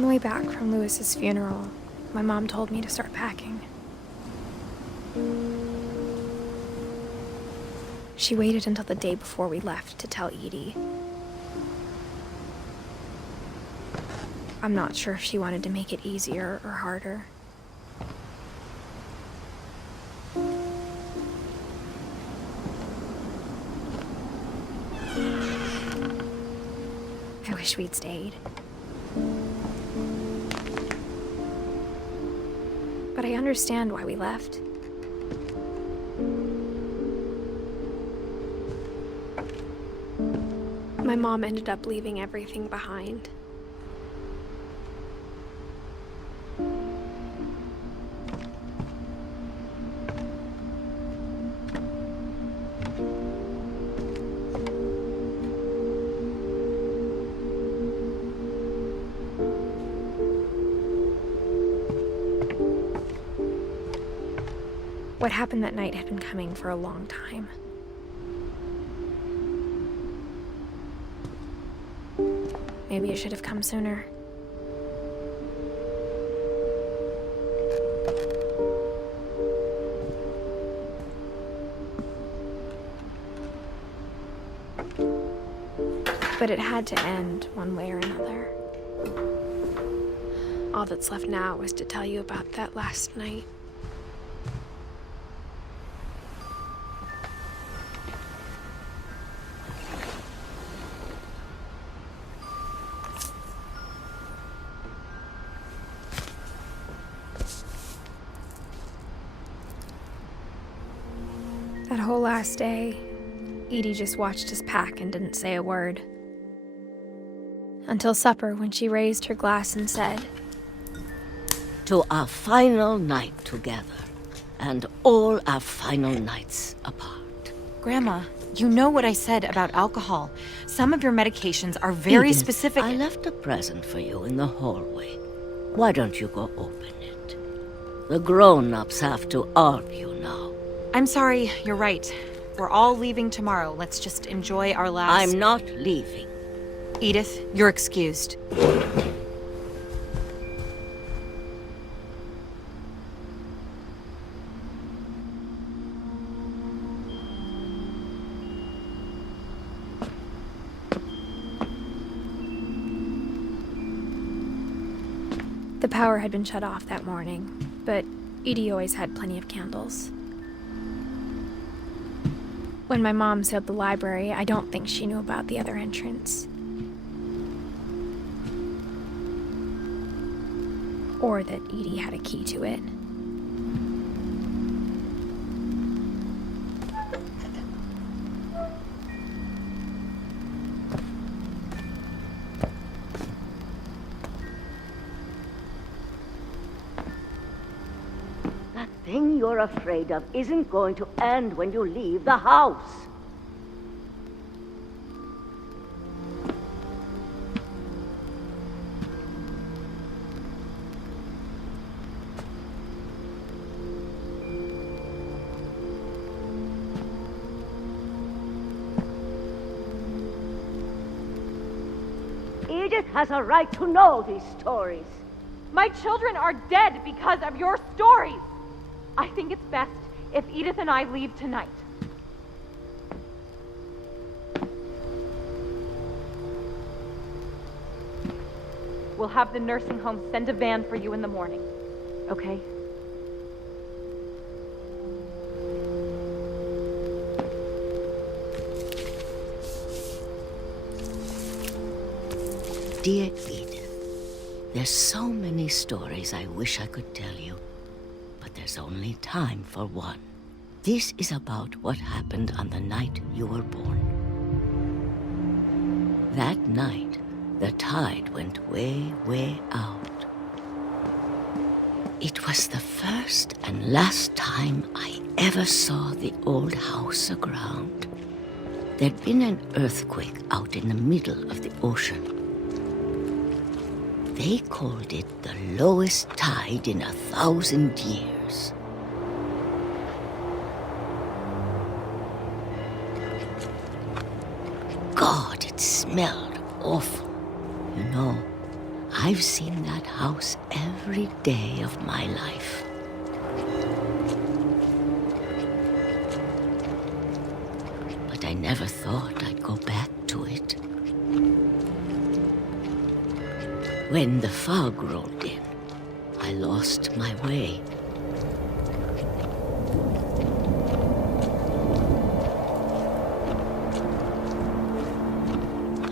On the way back from Lewis's funeral, my mom told me to start packing. She waited until the day before we left to tell Edie. I'm not sure if she wanted to make it easier or harder. I wish we'd stayed. But I understand why we left. My mom ended up leaving everything behind. What happened that night had been coming for a long time. Maybe it should have come sooner. But it had to end one way or another. All that's left now is to tell you about that last night. That whole last day, Edie just watched us pack and didn't say a word. Until supper, when she raised her glass and said, "To our final night together, and all our final nights apart." Grandma, you know what I said about alcohol. Some of your medications are very Edith, specific. I left a present for you in the hallway. Why don't you go open it? The grown-ups have to argue now. I'm sorry, you're right. We're all leaving tomorrow. Let's just enjoy our last... I'm not leaving. Edith, you're excused. The power had been shut off that morning, but Edie always had plenty of candles. When my mom sealed the library, I don't think she knew about the other entrance. Or that Edie had a key to it. That thing you're afraid of isn't going to end when you leave the house. Edith has a right to know these stories. My children are dead because of your stories. I think it's best if Edith and I leave tonight. We'll have the nursing home send a van for you in the morning, okay? Dear Edith, there's so many stories I wish I could tell you, but there's only time for one. This is about what happened on the night you were born. That night, the tide went way, way out. It was the first and last time I ever saw the old house aground. There'd been an earthquake out in the middle of the ocean. They called it the lowest tide in 1,000 years. God, it smelled awful. You know, I've seen that house every day of my life. But I never thought I'd go back to it. When the fog rolled in, I lost my way.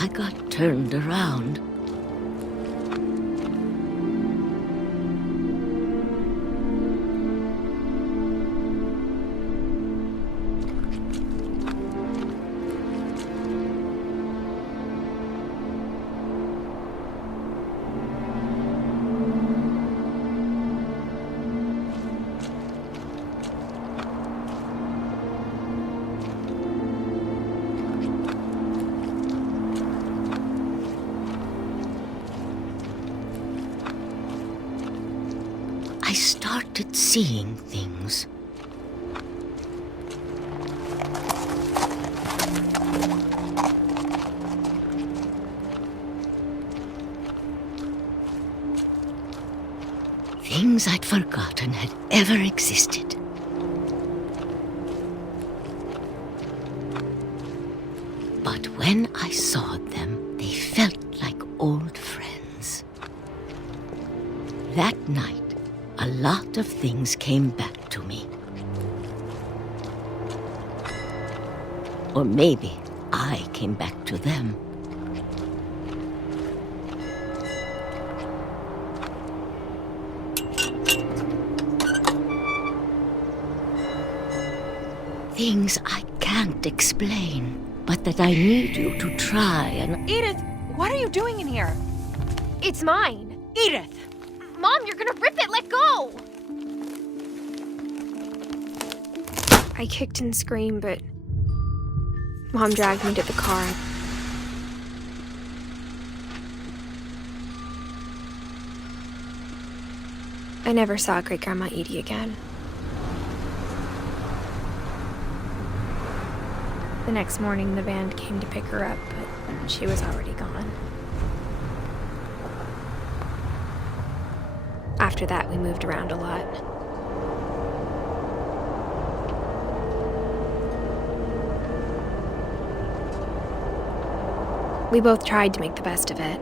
I got turned around. I started seeing things. Things I'd forgotten had ever existed. But when I saw them, they felt like old friends. That night, a lot of things came back to me. Or maybe I came back to them. Things I can't explain, but that I need you to try and... Edith, what are you doing in here? It's mine. Edith! Mom, you're gonna rip it! Let go! I kicked and screamed, but Mom dragged me to the car. I never saw Great-Grandma Edie again. The next morning, the band came to pick her up, but she was already gone. After that, we moved around a lot. We both tried to make the best of it.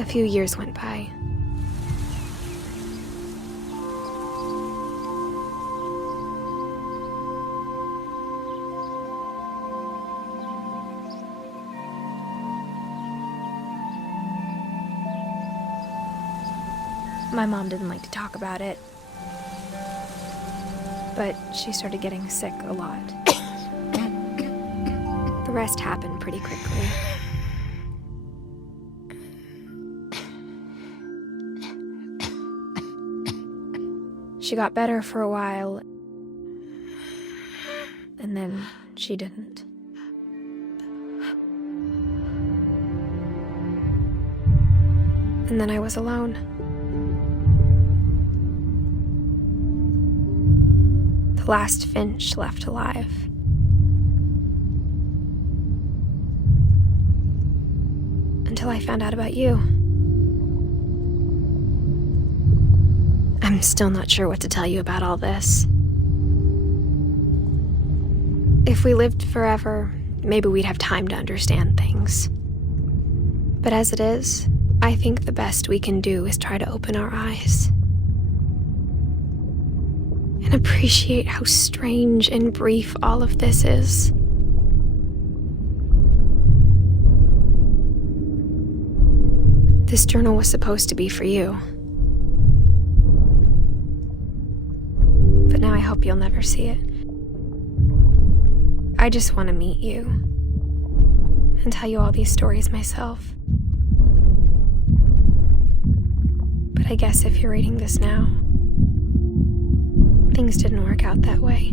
A few years went by. My mom didn't like to talk about it, but she started getting sick a lot. The rest happened pretty quickly. She got better for a while, and then she didn't. And then I was alone. The last Finch left alive. Until I found out about you. I'm still not sure what to tell you about all this. If we lived forever, maybe we'd have time to understand things. But as it is, I think the best we can do is try to open our eyes. And appreciate how strange and brief all of this is. This journal was supposed to be for you. But now I hope you'll never see it. I just want to meet you and tell you all these stories myself. But I guess if you're reading this now, things didn't work out that way.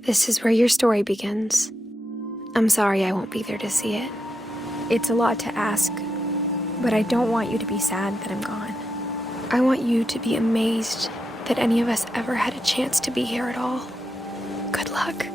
This is where your story begins. I'm sorry I won't be there to see it. It's a lot to ask But I don't want you to be sad that I'm gone. I want you to be amazed that any of us ever had a chance to be here at all. Good luck.